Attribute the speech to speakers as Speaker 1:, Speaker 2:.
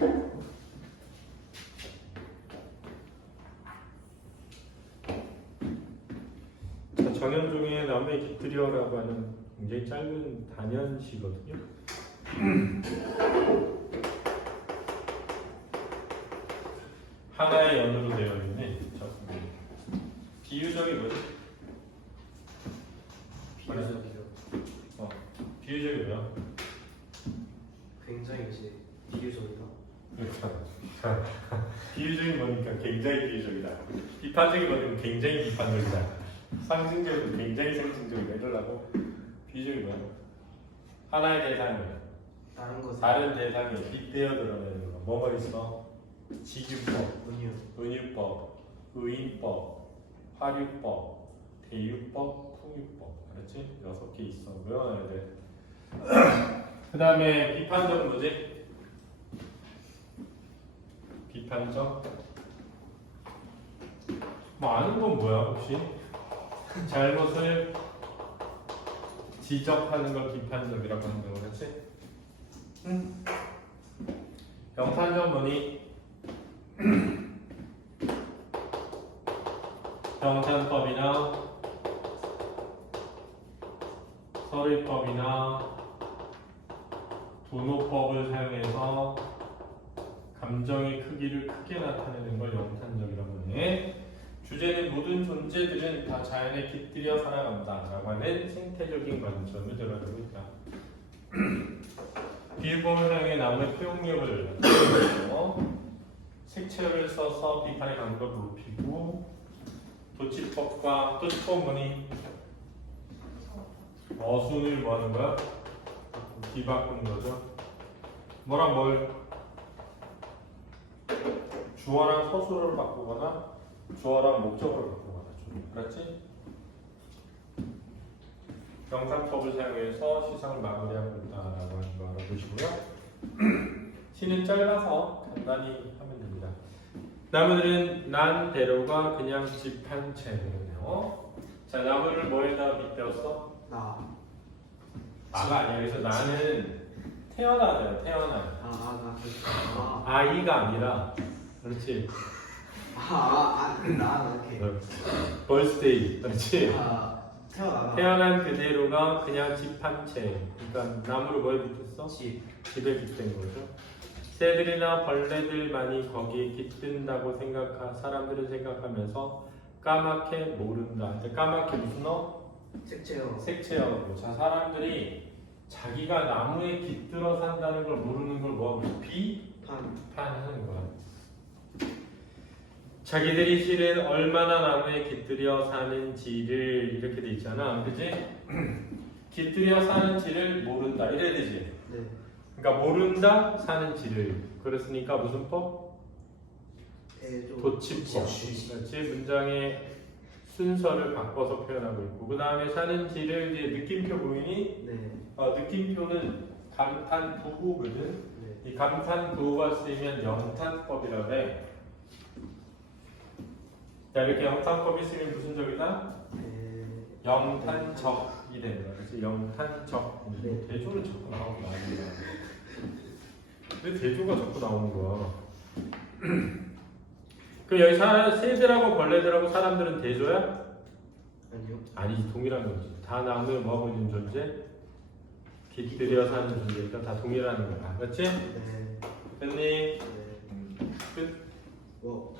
Speaker 1: 자, 정현종의 남의 깃들여라고 하는 굉장히 짧은 단연시거든요. 하나의 연으로 되어 있는 작품입니다. 비유적이 뭐지?
Speaker 2: 비유적이죠.
Speaker 1: 어, 비유적이 뭐야?
Speaker 2: 굉장히 이제 비유적이다.
Speaker 1: 그러니까 비유적인 거니까 굉장히 비유적이다. 비판적인 거니까 굉장히 비판적이다. 상징적으로 굉장히 상징적이다. 이러려고 비유적이 뭐야? 하나의 대상을
Speaker 2: 다른 것은
Speaker 1: 다른 대상에 빗대어 드러내는 거. 뭐가 있어? 지규법,
Speaker 2: 운유.
Speaker 1: 은유법, 의인법, 화류법, 대유법, 풍유법. 알았지? 여섯 개 있어. 외워놔야 돼. 그 다음에 비판적 뭐지? 비판적? 뭐 아는 건 뭐야 혹시? 잘못을 지적하는 걸 비판적이라고 하는 거 그렇지? 응. 영탄적 뭐니? 영탄법이나 서류법이나 도노법을 사용해서 감정의 크기를 크게 나타내는 걸 영탄적이라고 하네. 주제는 모든 존재들은 다 자연에 깃들여 살아간다 라고 하는 생태적인 관점을 드러내고 있다. 사용해 나무의 나타내고 색채를 써서 비판의 강도를 높이고 도치법과 도치법 뭐니? 어순을 뭐 하는 거야? 뒤바꾸는 거죠. 뭐랑 뭘? 주어랑 서술을 바꾸거나 주어랑 목적어를 바꾸거나 좀 그렇지? 영상법을 사용해서 시상을 마무리하고 있다라고 하는 거 알아보시고요. 시는 짧아서 간단히 하면 됩니다. 나무들은 난 대로가 그냥 집한 채네요. 자, 나무를 뭐에다 빗대었어?
Speaker 2: 나.
Speaker 1: 나가 아니야. 그래서 나는 태어나요. 태어나요.
Speaker 2: 아, 아, 아,
Speaker 1: 아이가 아니라 그렇지.
Speaker 2: 아, 아, 아, 나 이렇게.
Speaker 1: 벌스데이. 그렇지.
Speaker 2: 아, 태어나다.
Speaker 1: 태어난 그대로가 그냥 집 한 채. 그러니까 나무를 뭐에 빗댔어?
Speaker 2: 집.
Speaker 1: 집에 빗댄 거죠. 새들이나 벌레들만이 거기에 깃든다고 생각하 사람들은 생각하면서 까맣게 모른다. 근데 까맣게 무슨 어?
Speaker 2: 색채요.
Speaker 1: 색채하고 자 사람들이 자기가 나무에 깃들어 산다는 걸 모르는 걸 뭐하고 있어?
Speaker 2: 판.
Speaker 1: 비판하는 거야. 자기들이 실은 얼마나 나무에 깃들여 사는지를 이렇게 돼 있잖아, 그지? 깃들여 사는지를 모른다 이래야 되지.
Speaker 2: 네.
Speaker 1: 그러니까 모른다 사는지를 그랬으니까 무슨 법? 도치법. 그렇지 문장의 순서를 바꿔서 표현하고 있고 그 다음에 사는지를 이제 느낌표 보이니?
Speaker 2: 네.
Speaker 1: 어, 느낌표는 감탄 부호거든.
Speaker 2: 네.
Speaker 1: 이 감탄 부호가 쓰이면 영탄법이라고 해. 자 이렇게 영탄법이 쓰이면 무슨 적이다?
Speaker 2: 네.
Speaker 1: 영탄적이 된다. 그래서 영탄적.
Speaker 2: 네.
Speaker 1: 대조는 자꾸 나오고 거야. 왜 대조가 자꾸 나오는 거야? 그럼 여기 사, 새들하고 벌레들하고 사람들은 대조야?
Speaker 2: 아니요.
Speaker 1: 아니지 동일한 거지. 다 나무에 뭐하고 있는 존재? 깃들여 사는 존재니까 다 동일하는 거야. 그렇지?
Speaker 2: 네.
Speaker 1: 됐니?
Speaker 2: 네.
Speaker 1: 끝.
Speaker 2: 뭐.